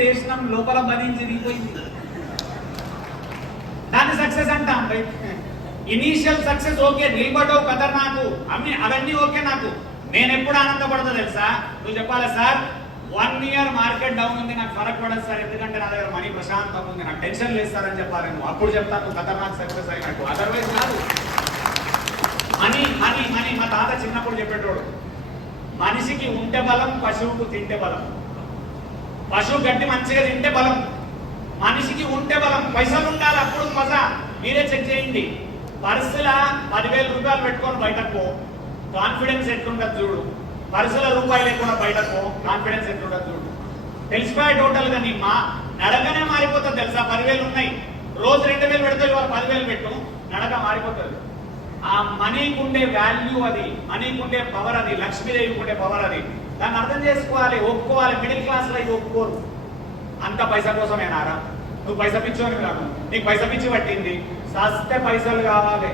వేసినాం లోపల బని జరిగిపోయింది. దాన్ని సక్సెస్ అంటాం. ఇనీషియల్ సక్సెస్ ఓకే, నిలబడవు ఖతర్నాకు అవన్నీ ఓకే. నాకు నేను ఎప్పుడు ఆనందపడతా తెలుసా? నువ్వు చెప్పాలి సార్ 1 year మార్కెట్ డౌన్ ఉంది, నాకు ఫరక్ పడదు సార్, ఎందుకంటే నా దగ్గర మనీ ప్రశాంతంగా ఉంది, నాకు టెన్షన్ లేదు సార్ అని చెప్పాలి. నువ్వు అప్పుడు చెప్తాను నువ్వు ఖతర్నాక్ సక్సెస్ అయినట్టు. అదర్వైజ్ కాదు. మనీ మనీ మనీ మా తాత చిన్నప్పుడు చెప్పేటోడు, మనిషికి ఉంటే బలం, పశువుకు తింటే బలం. పశువు గడ్డి మంచిగా తింటే బలం, మనిషికి ఉంటే బలం. పైసలు ఉండాలి, అప్పుడు మజా. మీరే చెక్ చేయండి. పర్సులా 10,000 రూపాయలు పెట్టుకొని బయటకు కాన్ఫిడెన్స్ ఎట్లుంటుంది చూడు. పర్సుల రూపాయలు లేకుండా బయటకు కాన్ఫిడెన్స్ ఎట్లుంటుంది చూడు. తెలిసిపోయే టోటల్ గా నీ నడకనే మారిపోతుంది తెలుసా? 10,000 ఉన్నాయి, రోజు 2,000 పెడితే ఇవాళ 10,000 పెట్టు, నడక మారిపోతుంది. ఆ మనీకి ఉండే వాల్యూ అది, మనీకి ఉండే పవర్ అది, లక్ష్మీదేవికి ఉండే పవర్ అది. దాన్ని అర్థం చేసుకోవాలి, ఒప్పుకోవాలి. మిడిల్ క్లాస్ లో ఇది ఒప్పుకోరు. అంత పైసా కోసమేనారా? నువ్వు పైసా పిచ్చోని కాదు, నీకు పైసా పిచ్చి పట్టింది. సస్తే పైసలు కావాలి,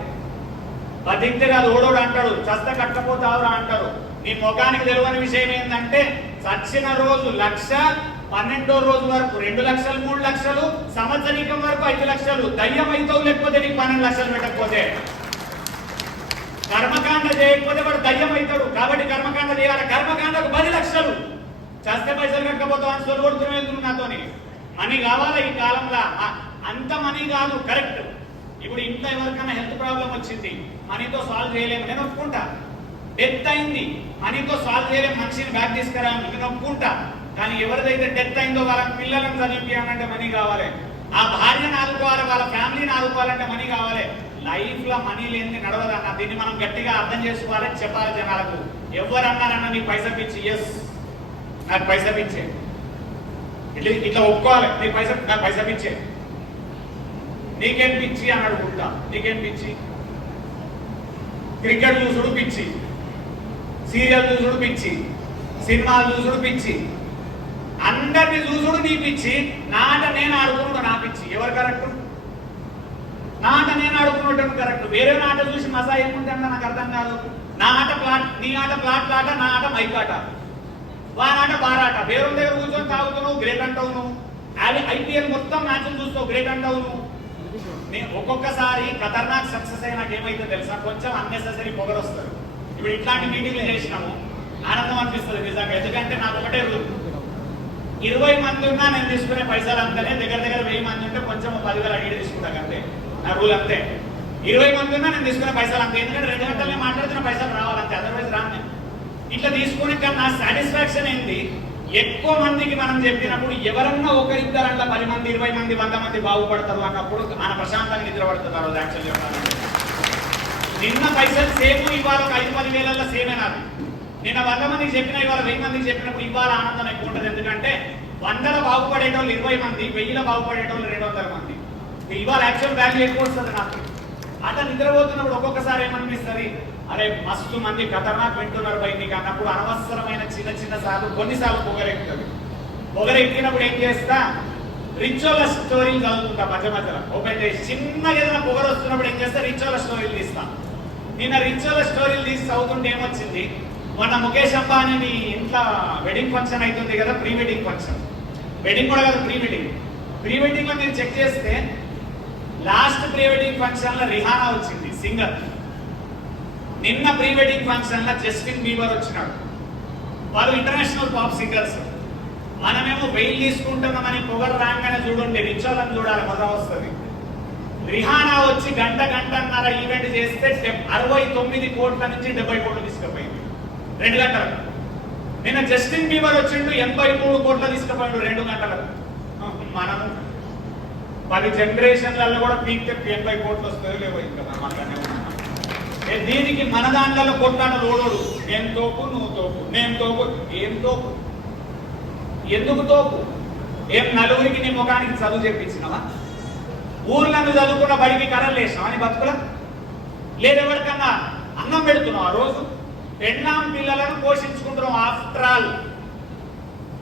బతికితే కాదు. ఓడోడు అంటాడు చస్తే కట్టకపోతావురా అంటారు. నీ ముఖానికి తెలియని విషయం ఏంటంటే చచ్చిన రోజు 1,00,000, 12వ రోజు వరకు 2 లక్షలు, 3 లక్షలు, సంవత్సరీకం వరకు 5 లక్షలు. దయ్యం అవుతావు లేకపోతే నీకు 12 లక్షలు పెట్టకపోతే. కర్మకాండ చేయకపోతే వాడు దయ్యం అవుతాడు. కాబట్టి కర్మకాండ చేయాలి. కర్మకాండకు 10 లక్షలు. చస్తే పైసలు కట్టకపోతావు అని సొలుగొడుతున్నావు నాతోని. మనీ కావాలా ఈ కాలంలో? అంత మనీ కాదు, కరెక్ట్. ఇప్పుడు ఇంట్లో ఎవరికైనా హెల్త్ ప్రాబ్లం వచ్చింది, మనీతో సాల్వ్ చేయలేము, నేను ఒప్పుకుంటా. డెత్ అయింది, మనీతో సాల్వ్ చేయలేము, మనిషిని బ్యాక్ తీసుకురాము, నేను ఒప్పుకుంటా. కానీ ఎవరిదైతే డెత్ అయిందో వాళ్ళ పిల్లలను చదివించాలంటే మనీ కావాలి. ఆ భార్యను ఆదుకోవాలి, వాళ్ళ ఫ్యామిలీని ఆదుకోవాలంటే మనీ కావాలి. లైఫ్ లో మనీ లేని నడవదన్న. దీన్ని మనం గట్టిగా అర్థం చేసుకోవాలి, చెప్పాలి జనాలకు. ఎవరన్నారన్నా నీ పైసా పిచ్చి, ఎస్ నాకు పైసా పిచ్చే, ఇట్లా ఒప్పుకోవాలి. నాకు పైసా పిచ్చే. నీకేం పిచ్చి అని అడుగుంటా. నీకేం పిచ్చి? క్రికెట్ చూసుడు పిచ్చి, సీరియల్ చూసుడు పిచ్చి, సినిమాలు చూసుడు పిచ్చి, అందరినీ చూసుడు నీ పిచ్చి. నా ఆట నేను ఆడుకున్నాడు నా పిచ్చి. ఎవరు కరెక్ట్? నా ఆట నేను ఆడుకున్నట్టు కరెక్ట్. వేరే ఆట చూసి మజా ఏముంటుందో నాకు అర్థం కాదు. నా ఆట ప్లాట్, నీ ఆట ప్లాట్ ఆట, నా ఆట మైక్ ఆట, వానాట బారాట. వేరే దగ్గర కూర్చొని తాగుతున్నావు, గ్రేట్ అంటావు నువ్వు. ఐపీఎల్ మొత్తం మ్యాచ్లు చూస్తావు, గ్రేట్ అంటావు నువ్వు. నేను ఒక్కొక్కసారి ఖతర్నాక్ సక్సెస్ అయినా ఏమైతే తెలుసా, కొంచెం అన్నెసెసరీ పొగరు వస్తుంది. ఇప్పుడు ఇట్లాంటి మీటింగ్లు చేసినాము, ఆనందం అనిపిస్తుంది నిజంగా. ఎందుకంటే నాకు ఒకటే రూల్, 20 మంది ఉన్నా నేను తీసుకునే పైసలు అంతనే. దగ్గర 1000 మంది ఉంటే కొంచెం 10,000 అడిగి తీసుకుంటాను అంతే. నా రూల్ అంతే. 20 మంది ఉన్నా నేను తీసుకునే పైసలు అంతే. ఎందుకంటే 2 గంటలనే మాట్లాడుతున్న పైసలు రావాలంతే, అదర్వైజ్ రాను నేను. ఇట్లా తీసుకుని నా సాటిస్ఫాక్షన్ ఏంటి, ఎక్కువ మందికి మనం చెప్పినప్పుడు ఎవరన్నా ఒకరిద్దరన్నా 10 మంది, 20 మంది, 100 మంది బాగుపడతారు అన్నప్పుడు మన ప్రశాంతంగా నిద్రపడుతుంది. ఆ రోజు యాక్చువల్ చెప్పాలంటే నిన్న పైసలు సేమ్, ఇవాళ 5-10 వేలలో సేమే నాది. నిన్న 100 మందికి చెప్పినా ఇవాళ 1000 మందికి చెప్పినప్పుడు ఇవాళ ఆనందం ఎక్కువ ఉంటుంది. ఎందుకంటే 100లో బాగుపడేటోళ్ళు 20 మంది, 1000లో బాగుపడేటోళ్ళు 200 మంది. ఇవాళ యాక్చువల్ వాల్యూ ఎక్కువ వస్తుంది నాకు. అట్లా నిద్రపోతున్నప్పుడు ఒక్కొక్కసారి ఏమనిపిస్తుంది, అరే మస్తు మంది ఖతర్నాక్ వింటున్నారు బయటికి అన్నప్పుడు అనవసరమైన చిన్న సార్లు కొన్నిసార్లు పొగరెక్కుతుంది. పొగరెక్కినప్పుడు ఏం చేస్తా, రిచోల స్టోరీలు చదువుతుంటా మధ్యలో ఓపెన్ చేసి. చిన్నగా ఏదైనా పొగరు వస్తున్నప్పుడు ఏం చేస్తా, రిచోల స్టోరీలు తీస్తా. నిన్న రిచోల స్టోరీలు తీసి చదువుతుంటే ఏమొచ్చింది, మొన్న ముఖేష్ అంబానీ ఇంట్లో వెడ్డింగ్ ఫంక్షన్ అవుతుంది కదా, ప్రీ వెడ్డింగ్ ఫంక్షన్. వెడ్డింగ్ కూడా కదా, ప్రీ వెడ్డింగ్. ప్రీ వెడ్డింగ్ లో మీరు చెక్ చేస్తే లాస్ట్ ప్రీ వెడ్డింగ్ ఫంక్షన్ లో రిహానా వచ్చింది సింగర్. నిన్న ప్రీ వెడ్డింగ్ ఫంక్షన్ లో జస్టిన్ బీబర్ వచ్చినాడు. వాళ్ళు ఇంటర్నేషనల్ పాప్ సింగర్స్. మనమేమో వెయిల్ తీసుకుంటున్నామని పొగరు రాగానే చూడండి, రిచోలను చూడాలి, మజా వస్తుంది. రిహానా వచ్చి గంటన్నర ఈవెంట్ చేస్తే 69 కోట్ల నుంచి 70 కోట్లు తీసుకుపోయింది 2 గంటలకు. నిన్న జస్టిన్ బీబర్ వచ్చిండు, 83 కోట్ల తీసుకుపోయిండు 2 గంటలకు. మనం 10 జనరేషన్లలో కూడా పీక్ 80 కోట్లు వస్తుంది లేవో. ఇంకా దీనికి మన దాంట్లో కొట్టాడు ఓడోడు, నేను తోపు నువ్వు తోపు, నేను తోపు. ఏం తోపు? ఎందుకు తోపు? ఏం నలుగురికి నీ ముఖానికి చదువు చెప్పించినవా? ఊర్లను చదువుకున్న బడికి కర్రలు వేసినావా నీ బతుకుల? లేదెవరికన్నా అన్నం పెడుతున్నావు ఆ రోజు? పెళ్ళాం పిల్లలను పోషించుకుంటున్నాం. ఆఫ్టర్ ఆల్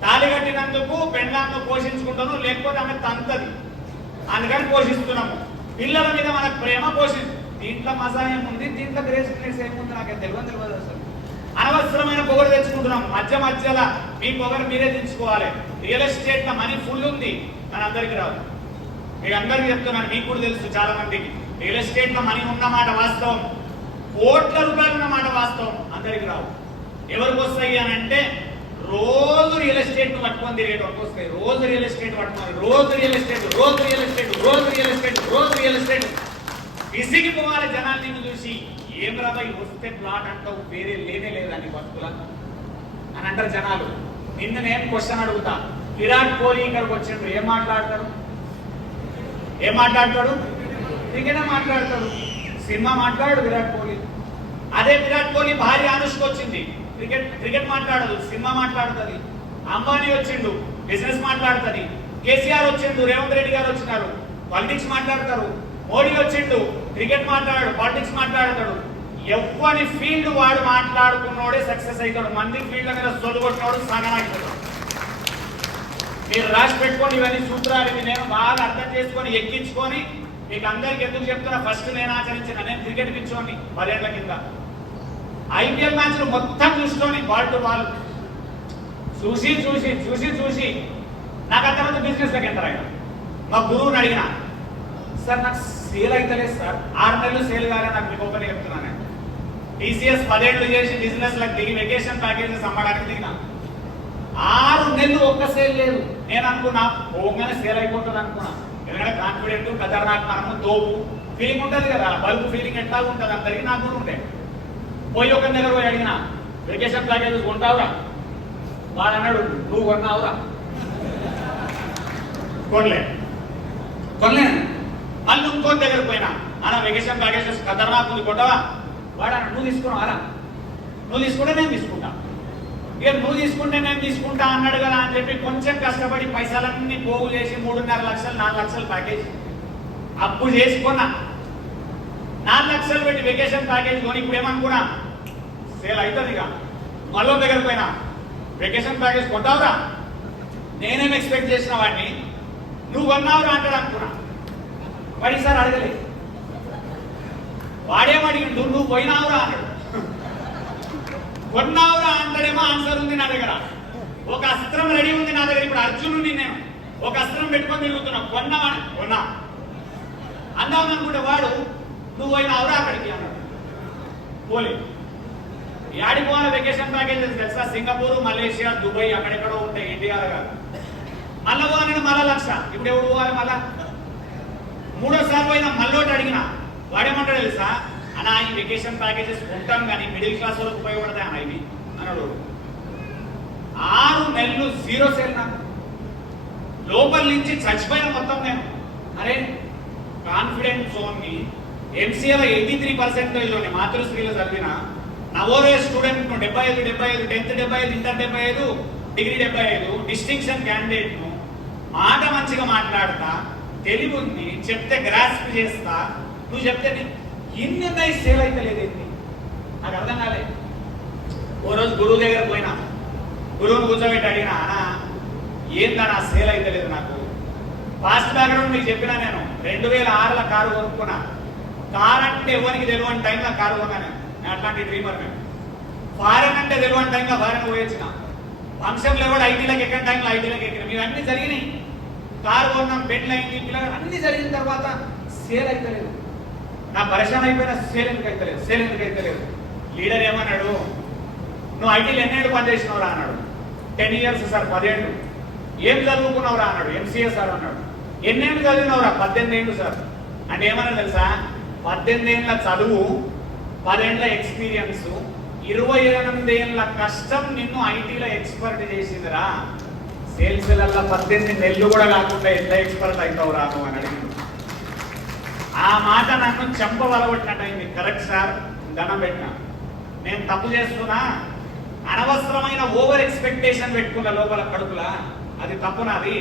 తాళి కట్టినందుకు పెళ్ళాంను పోషించుకుంటాను, లేకపోతే ఆమె తంతది, అందుకని పోషిస్తున్నాము. పిల్లల మీద మనకు ప్రేమ దీంట్లో మజా ఏముంది, దీంట్లో గ్రేస్ఫుల్నెస్ ఏముంది నాకేం తెలియదు అసలు. అనవసరమైన పొగరు తెచ్చుకుంటున్నాం. మధ్యలో మీ పొగరు మీరే తెచ్చుకోవాలి. రియల్ ఎస్టేట్ లో మనీ ఫుల్ ఉంది, కానీ అందరికి రావు. మీకు అందరికీ చెప్తున్నాను, మీకు కూడా తెలుసు చాలా మందికి రియల్ ఎస్టేట్ లో మనీ ఉన్నమాట వాస్తవం, కోట్ల రూపాయలు ఉన్నమాట వాస్తవం, అందరికి రావు. ఎవరికి వస్తాయి అని అంటే రోజు రియల్ ఎస్టేట్ పట్టుకొని తిరిగేటప్పుడు వస్తాయి. రోజు రియల్ ఎస్టేట్ పట్టుకొని, రోజు రియల్ ఎస్టేట్, రోజు రియల్ ఎస్టేట్, రోజు రియల్ ఎస్టేట్, రోజు రియల్ ఎస్టేట్. విసిగి పోవాలి జనాలు నిన్ను చూసి. ఏం రాబాయి వస్తే ప్లాట్ అంటావు, వేరే లేనే లేదని బతుకుల అని అంటారు జనాలు. నిన్ను నేను క్వశ్చన్ అడుగుతా, విరాట్ కోహ్లీ ఇక్కడికి వచ్చిండ్రు, ఏం మాట్లాడతాడు? ఏం మాట్లాడతాడు? క్రికెట్ మాట్లాడతాడు, సినిమా మాట్లాడు విరాట్ కోహ్లీ. అదే విరాట్ కోహ్లీ భార్య అనుష్క వచ్చింది, క్రికెట్ మాట్లాడదు, సినిమా మాట్లాడుతుంది. అంబానీ వచ్చిండు, బిజినెస్ మాట్లాడుతుంది. కేసీఆర్ వచ్చిండు, రేవంత్ రెడ్డి గారు వచ్చినారు, పాలిటిక్స్ మాట్లాడతారు. మోడీ వచ్చిండు, క్రికెట్ మాట్లాడాడు, పాలిటిక్స్ మాట్లాడతాడు. ఎవ్వని ఫీల్డ్ వాడు మాట్లాడుకున్నోడే సక్సెస్ అవుతాడు. మంది ఫీల్డ్ మీద సొలుగొట్టినోడు సగనాయిపోతాడు. మీరు రాసి పెట్టుకొని ఇవన్నీ సూత్రాలు ఇవి నేను బాగా అర్థం చేసుకొని ఎక్కించుకొని మీకు అందరికి ఎందుకు చెప్తున్నా, ఫస్ట్ నేను ఆచరించిన. నేను క్రికెట్ పిచ్చోని 10 ఏళ్ల కింద ఐపీఎల్ మ్యాచ్లు మొత్తం చూసుకొని బాల్ టు బాల్ చూసి చూసి చూసి చూసి నాకు ఆ తర్వాత బిజినెస్ లోకి ఎంటర్ అయినా. మా గురువుని అడిగిన, సార్ నాకు సేల్ అవుతలేదు సార్, 6 నెలలు సేల్ కాలే, నాకు మీకు ఓపెన్ చెప్తున్నాను. టీసీఎస్ 10 ఏళ్ళు చేసి బిజినెస్ లకు దిగి వెకేషన్ ప్యాకేజెస్ అమ్మడానికి దిగిన. 6 నెలలు ఒక్క సేల్ లేదు. నేను అనుకున్నా పోగానే సేల్ అయిపోతుంది అనుకున్నా. ఎందుకంటే కాన్ఫిడెంట్, ఖతర్నాక్, మనము తోపు ఫీలింగ్ ఉంటుంది కదా, బల్బ్ ఫీలింగ్ ఎట్లా ఉంటుంది అందరికి, నాకు కూడా ఉండే. పోయి ఒక దగ్గర పోయి అడిగిన, వెకేషన్ ప్యాకేజెస్ కొంటావురా? వాడు అన్నాడు, నువ్వు కొన్నావురా? కొనలే. మళ్ళీ ఇంకో దగ్గర పోయినా, అలా వెకేషన్ ప్యాకేజెస్ ఖతర్నాక్ ఉంది, కొంటావా? వాడు అన్నాడు, నువ్వు తీసుకున్నావారా? నువ్వు తీసుకుంటే నేను తీసుకుంటా. ఇక నువ్వు తీసుకుంటే నేను తీసుకుంటా అన్నాడు కదా అని చెప్పి కొంచెం కష్టపడి పైసలన్నీ పోగు చేసి 3.5 లక్షలు 4 లక్షల ప్యాకేజ్ అప్పు చేసుకున్నా. 4 లక్షలు పెట్టి వెకేషన్ ప్యాకేజ్ కొని ఇప్పుడు ఏమనుకున్నా, సేల్ అవుతుంది. ఇక మళ్ళీ దగ్గర పోయినా, వెకేషన్ ప్యాకేజ్ కొంటావురా? నేనేం ఎక్స్పెక్ట్ చేసిన వాడిని నువ్వు కొన్నావురా అంటాడు అనుకున్నా. వాడి సార్ అడగలేదు, వాడేమడిగిండు, నువ్వు పోయినావురా అన్నాడు. కొన్నావురా అంటాడేమో, ఆన్సర్ ఉంది నా దగ్గర, ఒక అస్త్రం రెడీ ఉంది నా దగ్గర. ఇప్పుడు అర్జునుడిని నేను ఒక అస్త్రం పెట్టుకొని తిరుగుతున్నా, కొన్నా అందామని అనుకుంటే వాడు నువ్వు పోయినావురా అక్కడికి అన్నాడు. పోలే. యాడికి పోవాలి వెకేషన్ ప్యాకేజెస్ తెలుసా? సింగపూర్, మలేషియా, దుబాయ్, అక్కడెక్కడో ఉంటాయి, ఇండియాలో కాదు. మళ్ళీ పోవాలని మళ్ళా 1 లక్ష. ఇప్పుడు ఎవడు పోవాలి? మళ్ళా 3వ సారి పోయినా మళ్ళీ అడిగిన, వాడేమంటాడు తెలుసా? అన్నా ఈ వెకేషన్ ప్యాకేజెస్ ఉంటాం కానీ మిడిల్ క్లాస్ వాళ్ళకి ఉపయోగపడతాయి అన్న ఇవి అన్నాడు. 6 నెలలు 0 సేల్. నాకు లోపల నుంచి చచ్చిపోయిన మొత్తం నేను. అరే కాన్ఫిడెంట్ జోన్ ని ఎంసీఏలో 83% మాతృశ్రీలో చదివిన Navodaya student 75, 10th 75, inter 75, degree 75, distinction candidate ను మాట మంచిగా మాట్లాడతా, తెలివి ఉంది, చెప్తే గ్రాస్ప్ చేస్తా. నువ్వు చెప్తే ఇన్ని సేల్ అయితే లేదేంటి నాకు అర్థం కాలే. ఓ రోజు గురువు దగ్గర పోయినా, గురువుని కూర్చోబెట్టి అడిగినా, అన్నా ఏందన్నా సేల్ అయితే లేదు నాకు. ఫాస్ట్ బ్యాక్గ్రౌండ్ మీకు చెప్పినా, నేను 2006లో కారు కొనుక్కున్నా. కార్ అంటే ఎవరికి తెలియని టైంలో కారు కొన్నాను. నేను అట్లాంటి డ్రీమర్. నేను ఫారెన్ అంటే తెలియని టైంలో ఫారెన్ పోయొచ్చిన. ఫంక్షన్లో కూడా ఐటీలోకి ఎక్కిన టైంలో ఐటీలోకి ఎక్కిన. మీరు అన్ని జరిగినాయి. కారు కొన్నాం, పెళ్ళి అయింది, పిల్లలు అన్ని జరిగిన తర్వాత సేల్ అయితే లేదు. నా పరిశ్రమ అయిపోయినా సేల్ ఎందుకు అయితే లేదు. లీడర్ ఏమన్నాడు, నువ్వు ఐటీలో ఎన్నేళ్ళు పనిచేసినవరా అన్నాడు. 10 years సార్, 10 ఏళ్ళు. ఏం చదువుకున్నావురా అన్నాడు. ఎంసీఏ సార్ అన్నాడు. ఎన్నేళ్ళు చదివినవరా? 18 ఏళ్ళు సార్. అంటే ఏమన్నా తెలుసా? 18 ఏళ్ళ చదువు, 10 ఏళ్ళ ఎక్స్పీరియన్స్, 28 ఏళ్ళ కష్టం నిన్ను ఐటీలో ఎక్స్పర్ట్ చేసిందిరా. సేల్స్ 18 నెలలు కూడా కాకుండా ఎంత ఎక్స్పర్ట్ అవుతావురా నువ్వు అని అడిగింది. ఆ మాట నన్ను చెంప వలగొట్టినట్టయింది. కరెక్ట్ సార్, దండం పెట్టినా. నేను తప్పు చేస్తున్నా, అనవసరమైన ఓవర్ ఎక్స్పెక్టేషన్ పెట్టుకున్న లోపల కడుపులా, అది తప్పు నాది.